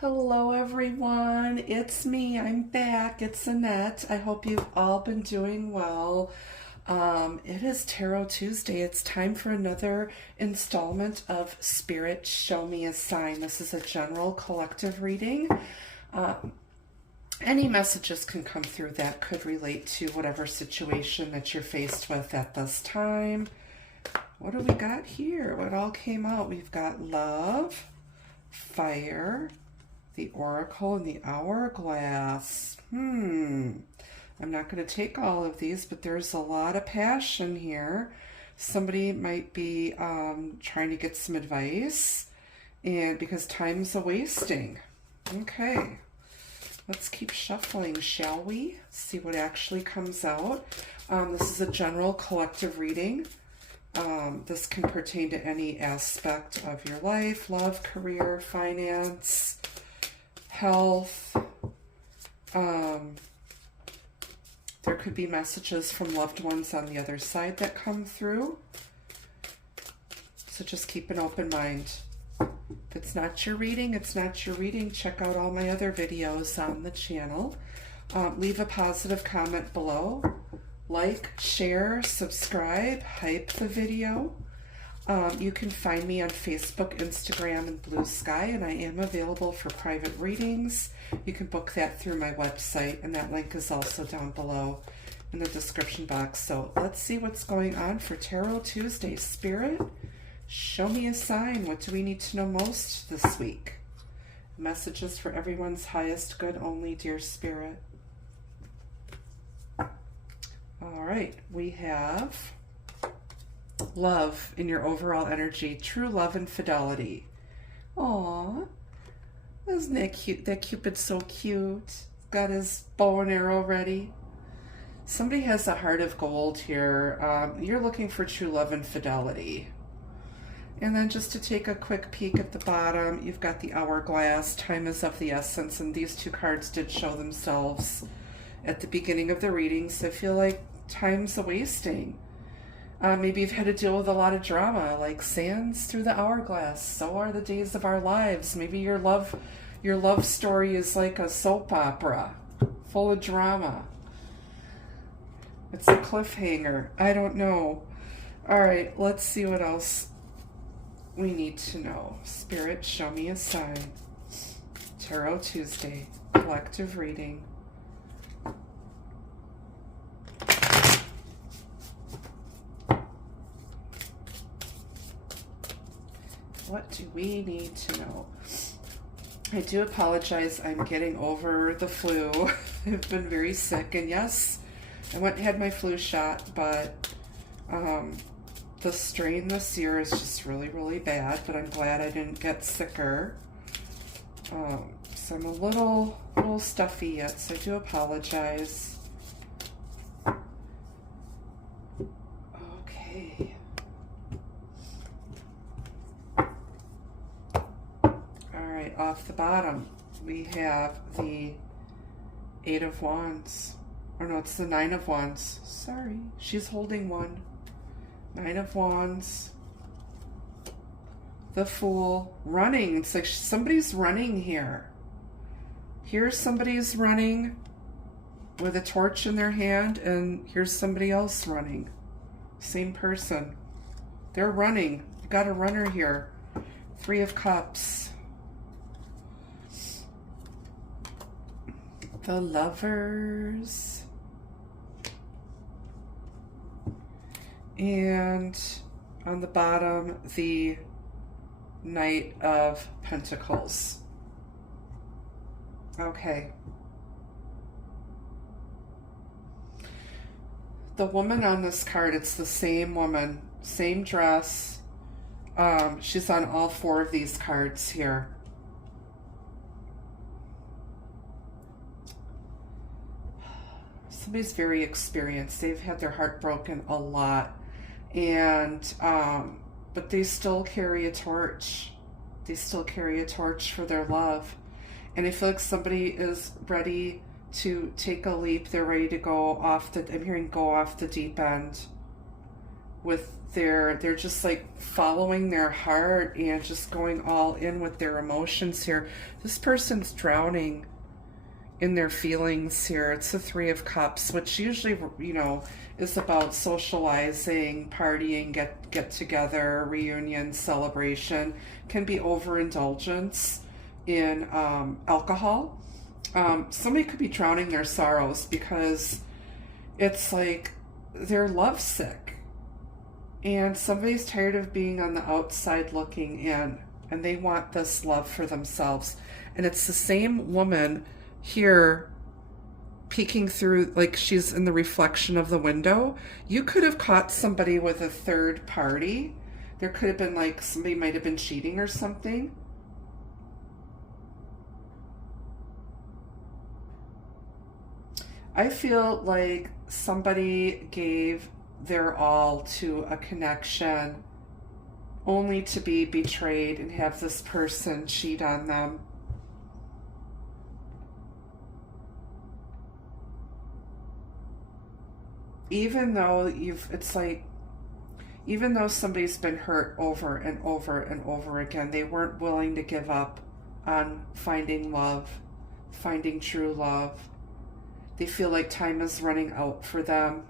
Hello everyone, it's me, I'm back, it's Annette. I hope you've all been doing well. It is Tarot Tuesday. It's time for another installment of Spirit Show Me a Sign. This is a general collective reading. Any messages can come through that could relate to whatever situation that you're faced with at this time. What do we got here? What all came out? We've got love, fire, the oracle, and the hourglass. I'm not going to take all of these, but there's a lot of passion here. Somebody might be trying to get some advice, and because time's a-wasting. Okay, let's keep shuffling, shall we? See what actually comes out. This is a general collective reading. This can pertain to any aspect of your life: love, career, finance, health. There could be messages from loved ones on the other side that come through. So just keep an open mind. If it's not your reading, it's not your reading. Check out all my other videos on the channel. Leave a positive comment below. Like, share, subscribe, hype the video. You can find me on Facebook, Instagram, and Blue Sky, and I am available for private readings. You can book that through my website, and that link is also down below in the description box. So let's see what's going on for Tarot Tuesday. Spirit, show me a sign. What do we need to know most this week? Messages for everyone's highest good only, dear Spirit. All right, we have love in your overall energy, true love and fidelity. Aw, isn't that cute? That Cupid's so cute. Got his bow and arrow ready. Somebody has a heart of gold here. You're looking for true love and fidelity. And then just to take a quick peek at the bottom, you've got the hourglass. Time is of the essence, and these two cards did show themselves at the beginning of the reading, so I feel like time's a-wasting. Maybe you've had to deal with a lot of drama, like sands through the hourglass. So are the days of our lives. Maybe your love story is like a soap opera, full of drama. It's a cliffhanger. I don't know. All right, let's see what else we need to know. Spirit, show me a sign. Tarot Tuesday, collective reading. What do we need to know? I do apologize. I'm getting over the flu. I've been very sick, and yes, I went and had my flu shot, but the strain this year is just really, really bad, but I'm glad I didn't get sicker. So I'm a little stuffy yet, so I do apologize. Okay. Off the bottom, we have the Eight of Wands. Or no, it's the Nine of Wands. Sorry, she's holding one. Nine of Wands. The Fool. Running. It's like somebody's running here. Here's somebody's running with a torch in their hand, and here's somebody else running. Same person. They're running. You got a runner here. Three of Cups. The Lovers, and on the bottom, the Knight of Pentacles. Okay. The woman on this card, it's the same woman, same dress. She's on all four of these cards here. Somebody's very experienced. They've had their heart broken a lot, and but they still carry a torch. They still carry a torch for their love, and I feel like somebody is ready to take a leap. They're ready to go off the. I'm hearing go off the deep end with they're just like following their heart and just going all in with their emotions here. This person's drowning in their feelings here. It's the Three of Cups, which usually, you know, is about socializing, partying, get together, reunion, celebration. Can be overindulgence in alcohol. Somebody could be drowning their sorrows because it's like they're lovesick, and somebody's tired of being on the outside looking in, and they want this love for themselves. And it's the same woman here peeking through, like she's in the reflection of the window. You could have caught somebody with a third party. There could have been like somebody might have been cheating or something. I feel like somebody gave their all to a connection only to be betrayed and have this person cheat on them. Even though even though somebody's been hurt over and over and over again, they weren't willing to give up on finding love, finding true love. They feel like time is running out for them.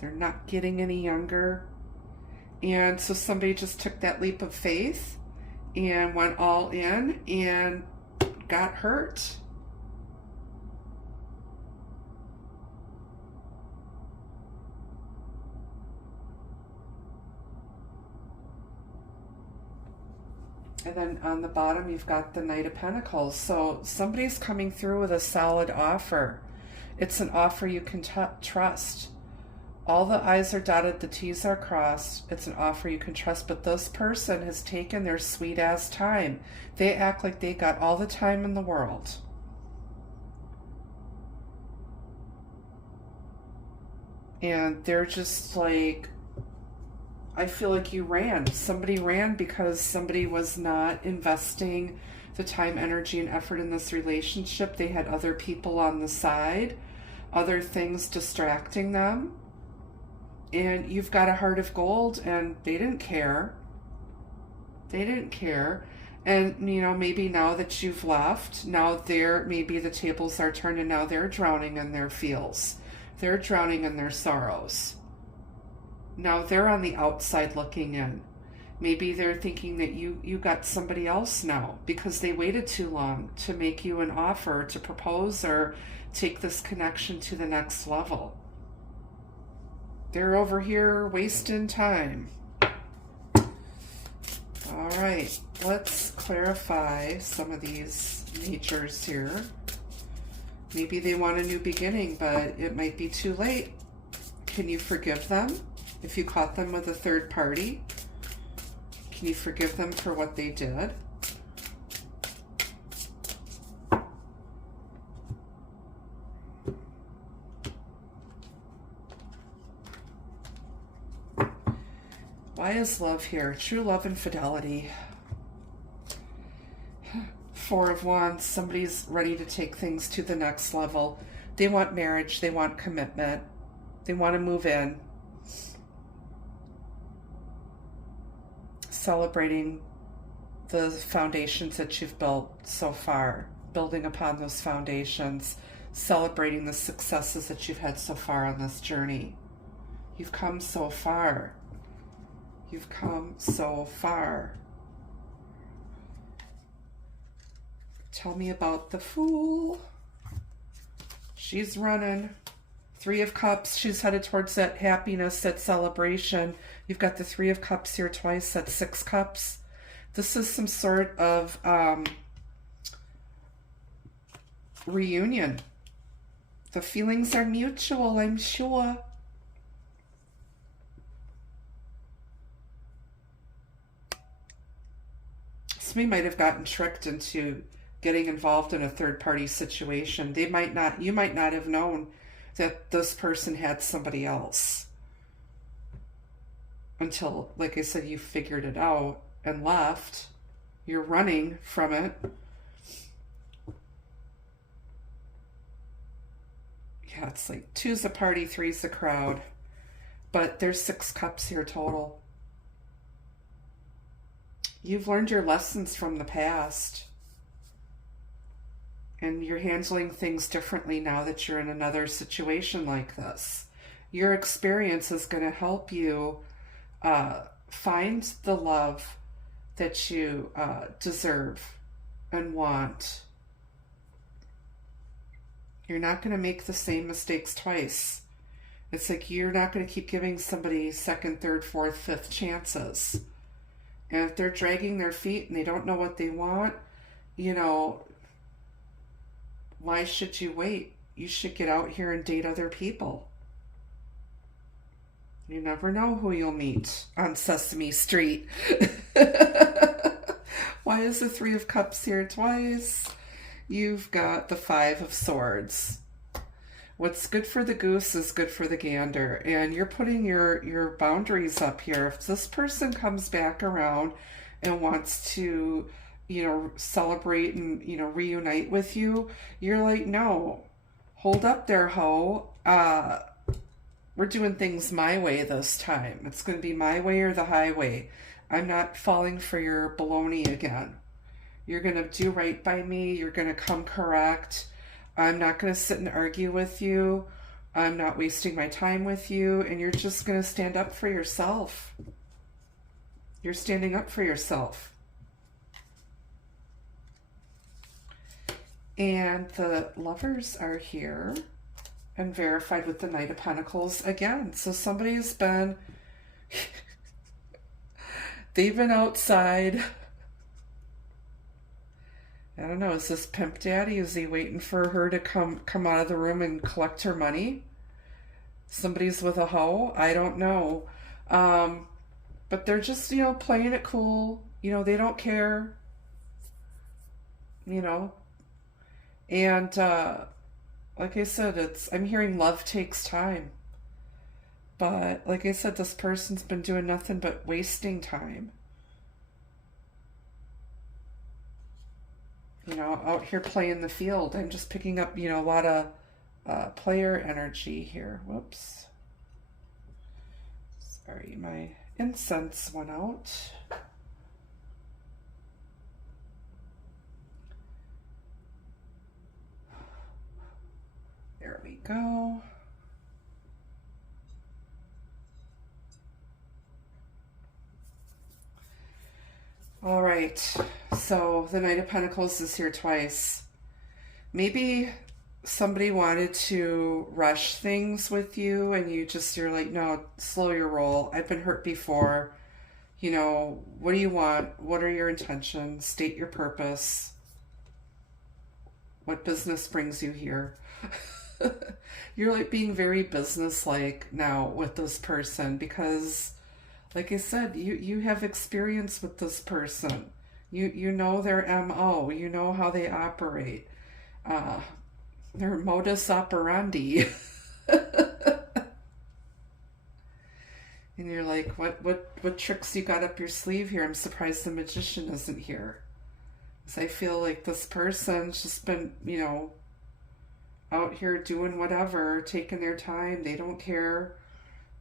They're not getting any younger. And so somebody just took that leap of faith and went all in and got hurt. And then on the bottom, you've got the Knight of Pentacles. So somebody's coming through with a solid offer. It's an offer you can trust. All the I's are dotted, the T's are crossed. It's an offer you can trust. But this person has taken their sweet ass time. They act like they got all the time in the world. And they're just like, I feel like you ran. Somebody ran because somebody was not investing the time, energy, and effort in this relationship. They had other people on the side, other things distracting them. And you've got a heart of gold, and they didn't care. They didn't care. And, you know, maybe now that you've left, now maybe the tables are turned, and now they're drowning in their feels. They're drowning in their sorrows. Now they're on the outside looking in. Maybe they're thinking that you got somebody else now because they waited too long to make you an offer, to propose or take this connection to the next level. They're over here wasting time. All right, let's clarify some of these natures here. Maybe they want a new beginning, but it might be too late. Can you forgive them? If you caught them with a third party, can you forgive them for what they did? Why is love here? True love and fidelity. Four of Wands, somebody's ready to take things to the next level. They want marriage, they want commitment, they want to move in. Celebrating the foundations that you've built so far, building upon those foundations, celebrating the successes that you've had so far on this journey. You've come so far. You've come so far. Tell me about the Fool. She's running. Three of Cups, she's headed towards that happiness, that celebration. You've got the Three of Cups here twice, that's Six Cups. This is some sort of reunion. The feelings are mutual, I'm sure. Somebody might have gotten tricked into getting involved in a third-party situation. You might not have known that this person had somebody else until, like I said, you figured it out and left. You're running from it. Yeah, it's like two's a party, three's a crowd. But there's 6 cups here total. You've learned your lessons from the past. And you're handling things differently now that you're in another situation like this. Your experience is going to help you find the love that you deserve and want. You're not going to make the same mistakes twice. It's like you're not going to keep giving somebody second, third, fourth, fifth chances. And if they're dragging their feet and they don't know what they want, you know, why should you wait? You should get out here and date other people. You never know who you'll meet on Sesame Street. Why is the 3 of Cups here twice? You've got the 5 of Swords. What's good for the goose is good for the gander. And you're putting your boundaries up here. If this person comes back around and wants to, you know, celebrate and, you know, reunite with you, you're like, no, hold up there, ho. We're doing things my way this time. It's going to be my way or the highway. I'm not falling for your baloney again. You're going to do right by me. You're going to come correct. I'm not going to sit and argue with you. I'm not wasting my time with you. And you're just going to stand up for yourself. You're standing up for yourself. And the Lovers are here and verified with the Knight of Pentacles again. So somebody's been, they've been outside. I don't know, is this Pimp Daddy? Is he waiting for her to come out of the room and collect her money? Somebody's with a hoe? I don't know. But they're just, you know, playing it cool. You know, they don't care. You know. And like I said, I'm hearing love takes time. But like I said, this person's been doing nothing but wasting time. You know, out here playing the field. I'm just picking up, you know, a lot of player energy here. Whoops. Sorry, my incense went out. There we go. All right, so the Knight of Pentacles is here twice. Maybe somebody wanted to rush things with you and you're like, no, slow your roll. I've been hurt before. You know, what do you want? What are your intentions? State your purpose. What business brings you here? You're like being very businesslike now with this person because, like I said, you have experience with this person. You know their MO. You know how they operate. Their modus operandi. And you're like, what tricks you got up your sleeve here? I'm surprised the Magician isn't here. Because I feel like this person's just been, you know, out here doing whatever, taking their time. They don't care.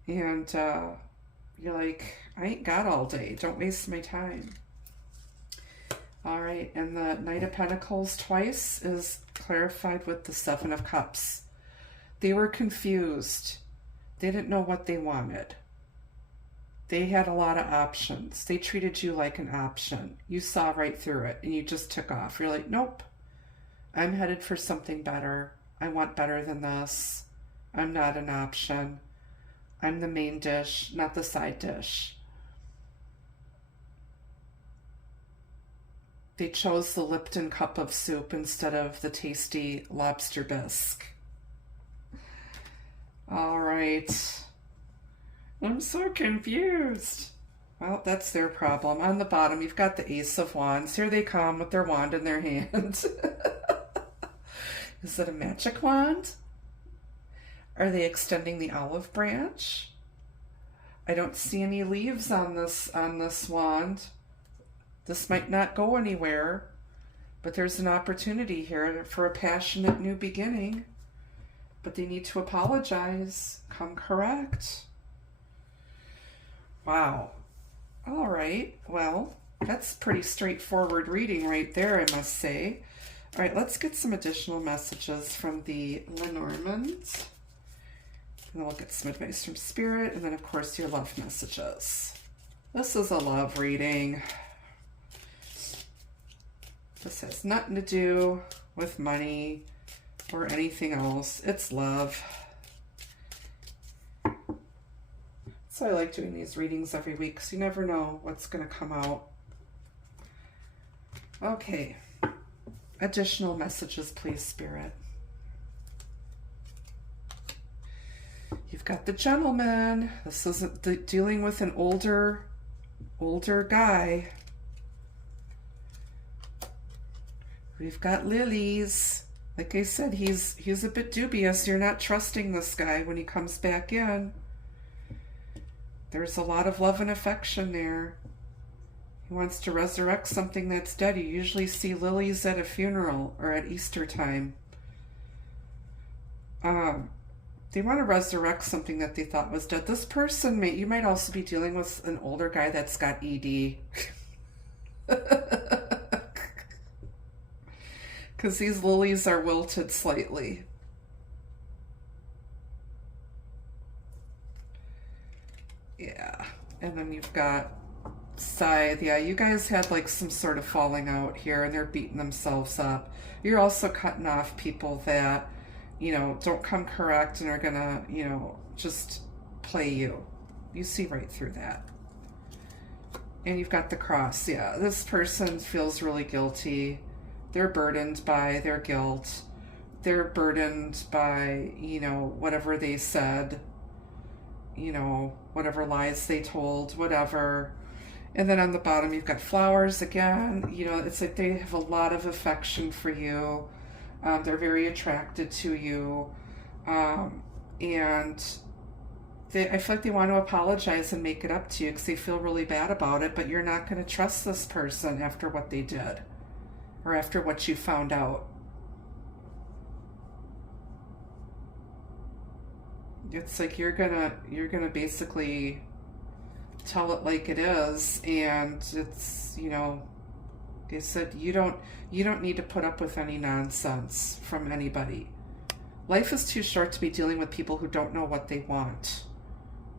And you're like, I ain't got all day. Don't waste my time. All right, and the Knight of Pentacles twice is clarified with the Seven of Cups. They were confused. They didn't know what they wanted. They had a lot of options. They treated you like an option. You saw right through it and you just took off. You're like, nope, I'm headed for something better. I want better than this. I'm not an option. I'm the main dish, not the side dish. They chose the Lipton cup of soup instead of the tasty lobster bisque. All right. I'm so confused. Well, that's their problem. On the bottom, you've got the Ace of Wands. Here they come with their wand in their hand. Is it a magic wand? Are they extending the olive branch? I don't see any leaves on this wand. This might not go anywhere, but there's an opportunity here for a passionate new beginning. But they need to apologize, come correct. Wow. All right. Well, that's pretty straightforward reading right there, I must say. All right, let's get some additional messages from the Lenormand. And then we'll get some advice from Spirit, and then, of course, your love messages. This is a love reading. This has nothing to do with money or anything else. It's love. So I like doing these readings every week because you never know what's going to come out. Okay. Additional messages, please, Spirit. You've got the Gentleman. This isn't dealing with an older guy. We've got Lilies. Like I said, he's a bit dubious. You're not trusting this guy when he comes back in. There's a lot of love and affection there. He wants to resurrect something that's dead. You usually see lilies at a funeral or at Easter time. They want to resurrect something that they thought was dead. This person, you might also be dealing with an older guy that's got ED. Because these lilies are wilted slightly. Yeah. And then you've got Scythe. Yeah, you guys had like some sort of falling out here and they're beating themselves up. You're also cutting off people that, don't come correct and are gonna, just play you. You see right through that. And you've got the Cross. Yeah, this person feels really guilty. They're burdened by their guilt. They're burdened by, whatever they said, whatever lies they told, whatever. And then on the bottom, you've got Flowers again. It's like they have a lot of affection for you. They're very attracted to you. And I feel like they want to apologize and make it up to you because they feel really bad about it, but you're not going to trust this person after what they did or after what you found out. It's like you're gonna basically tell it like it is, and it's, they said you don't need to put up with any nonsense from anybody. Life is too short to be dealing with people who don't know what they want.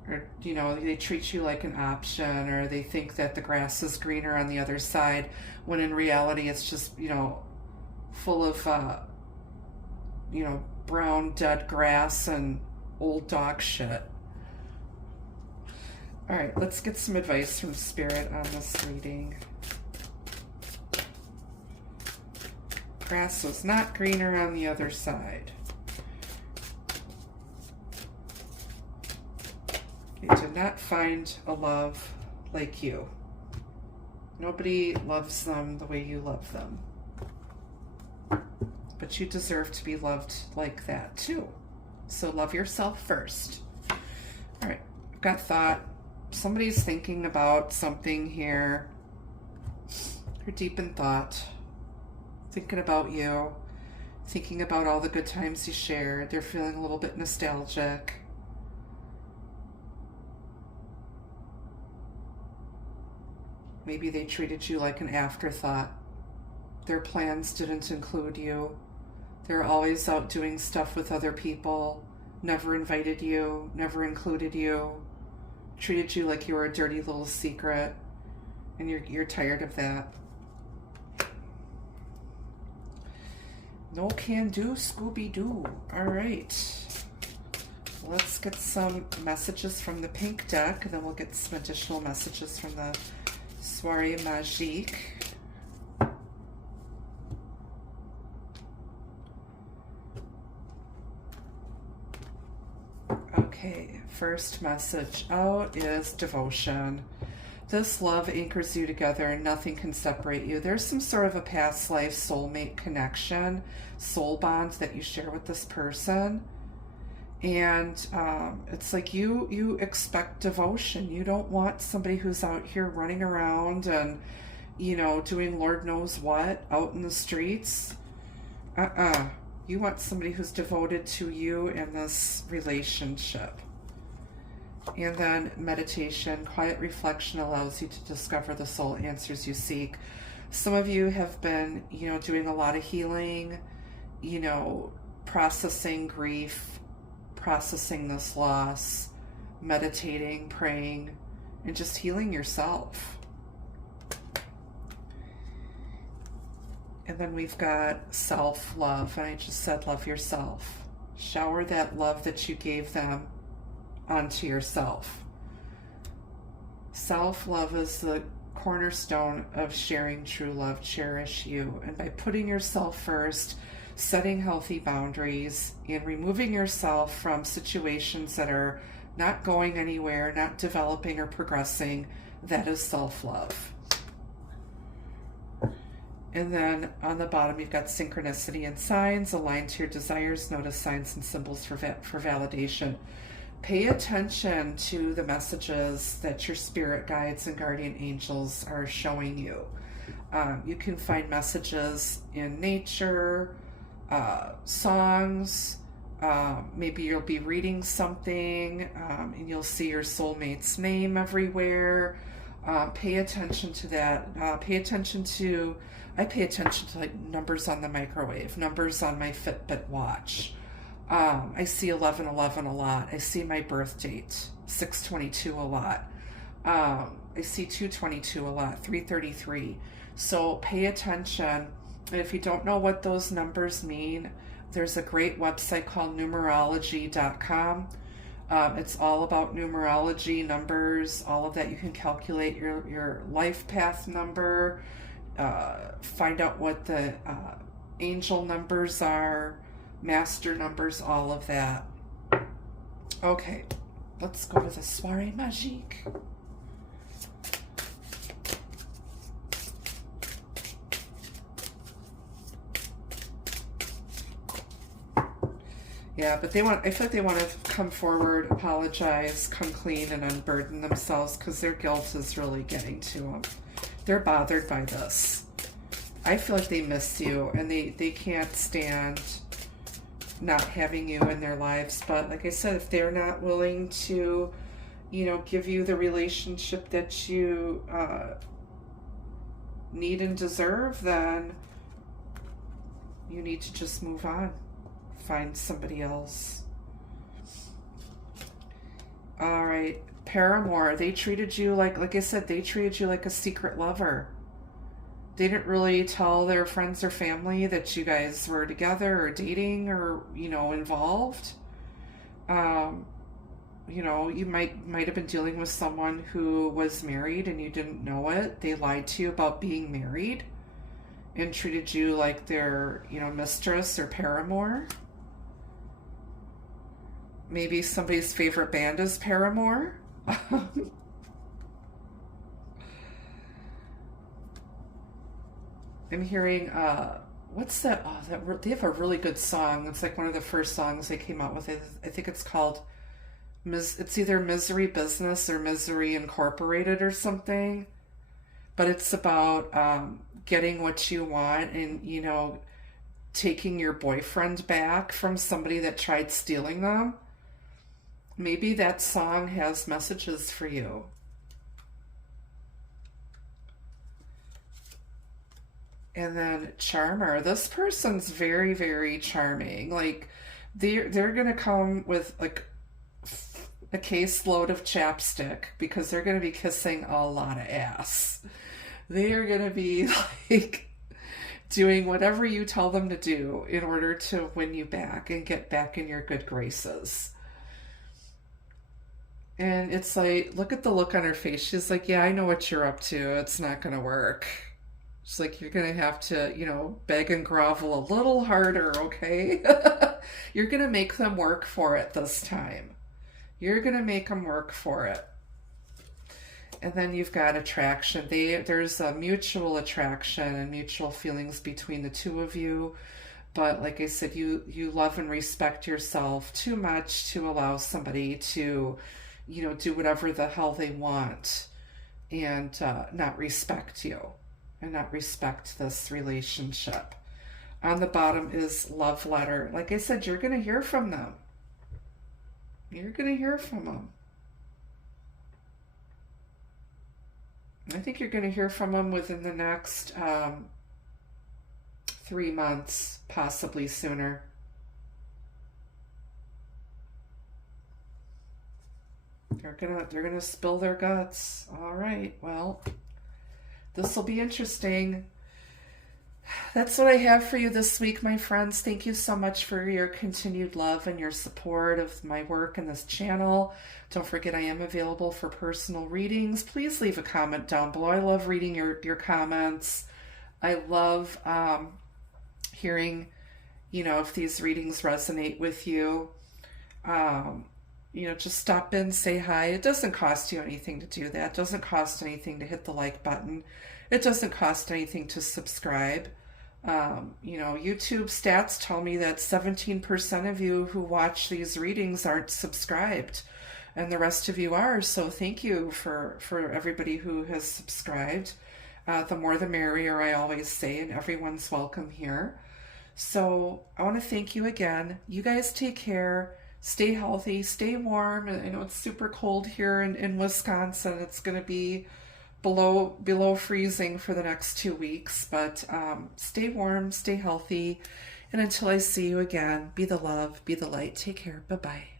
Or, they treat you like an option, or they think that the grass is greener on the other side, when in reality it's just, full of, brown dead grass and old dog shit. All right, let's get some advice from Spirit on this reading. Grass was not greener on the other side. They did not find a love like you. Nobody loves them the way you love them. But you deserve to be loved like that too. So love yourself first. All right, I've got thought. Somebody's thinking about something here. You're deep in thought. Thinking about you. Thinking about all the good times you shared. They're feeling a little bit nostalgic. Maybe they treated you like an afterthought. Their plans didn't include you. They're always out doing stuff with other people. Never invited you. Never included you. Treated you like you were a dirty little secret. And you're tired of that. No can do, Scooby-Doo. All right. Let's get some messages from the pink deck, and then we'll get some additional messages from the Soirée Magique. Okay, first message out is devotion. This love anchors you together and nothing can separate you. There's some sort of a past life soulmate connection, soul bond that you share with this person. And it's like you expect devotion. You don't want somebody who's out here running around and, doing Lord knows what out in the streets. You want somebody who's devoted to you in this relationship. And then meditation, quiet reflection allows you to discover the soul answers you seek. Some of you have been, doing a lot of healing, processing grief, processing this loss, meditating, praying, and just healing yourself. And then we've got self-love, and I just said love yourself. Shower that love that you gave them onto yourself. Self-love is the cornerstone of sharing true love. Cherish you. And by putting yourself first, setting healthy boundaries, and removing yourself from situations that are not going anywhere, not developing or progressing, that is self-love. And then on the bottom, you've got synchronicity and signs. Aligned to your desires. Notice signs and symbols for validation. Pay attention to the messages that your spirit guides and guardian angels are showing you. You can find messages in nature, songs. Maybe you'll be reading something and you'll see your soulmate's name everywhere. Pay attention to that. I pay attention to like numbers on the microwave, numbers on my Fitbit watch. I see 1111 a lot. I see my birth date, 622 a lot. I see 222 a lot, 333. So pay attention. And if you don't know what those numbers mean, there's a great website called numerology.com. It's all about numerology, numbers, all of that. You can calculate your life path number, find out what the angel numbers are, master numbers, all of that. Okay, let's go to the soirée magique. Yeah, but I feel like they want to come forward, apologize, come clean, and unburden themselves because their guilt is really getting to them. They're bothered by this. I feel like they miss you and they can't stand not having you in their lives. But like I said, if they're not willing to, give you the relationship that you need and deserve, then you need to just move on. Find somebody else. All right, paramour. They treated you like I said, they treated you like a secret lover. They didn't really tell their friends or family that you guys were together or dating or, involved. You might have been dealing with someone who was married and you didn't know it. They lied to you about being married and treated you like their, mistress or paramour. Maybe somebody's favorite band is Paramore. I'm hearing, what's that? Oh, they have a really good song. It's like one of the first songs they came out with. I think it's called, it's either Misery Business or Misery Incorporated or something. But it's about getting what you want and, taking your boyfriend back from somebody that tried stealing them. Maybe that song has messages for you. And then charmer. This person's very, very charming. Like they're gonna come with like a caseload of chapstick because they're gonna be kissing a lot of ass. They are gonna be like doing whatever you tell them to do in order to win you back and get back in your good graces. And it's like, look at the look on her face. She's like, yeah, I know what you're up to. It's not going to work. She's like, you're going to have to, beg and grovel a little harder, okay? You're going to make them work for it this time. You're going to make them work for it. And then you've got attraction. There's a mutual attraction and mutual feelings between the two of you. But like I said, you love and respect yourself too much to allow somebody to, do whatever the hell they want and not respect you and not respect this relationship. On the bottom is love letter. Like I said, you're going to hear from them. You're going to hear from them. I think you're going to hear from them within the next 3 months, possibly sooner. They're gonna spill their guts. All right, well, this will be interesting. That's what I have for you this week, my friends. Thank you so much for your continued love and your support of my work and this channel. Don't forget, I am available for personal readings. Please leave a comment down below. I love reading your comments. I love hearing, if these readings resonate with you. Just stop in, say hi. It doesn't cost you anything to do that. It doesn't cost anything to hit the like button. It doesn't cost anything to subscribe. YouTube stats tell me that 17% of you who watch these readings aren't subscribed, and the rest of you are. So thank you for everybody who has subscribed. The more the merrier, I always say, and everyone's welcome here. So I want to thank you again. You guys take care. Stay healthy, stay warm. I know it's super cold here in Wisconsin. It's going to be below freezing for the next 2 weeks, but stay warm, stay healthy. And until I see you again, be the love, be the light. Take care. Bye-bye.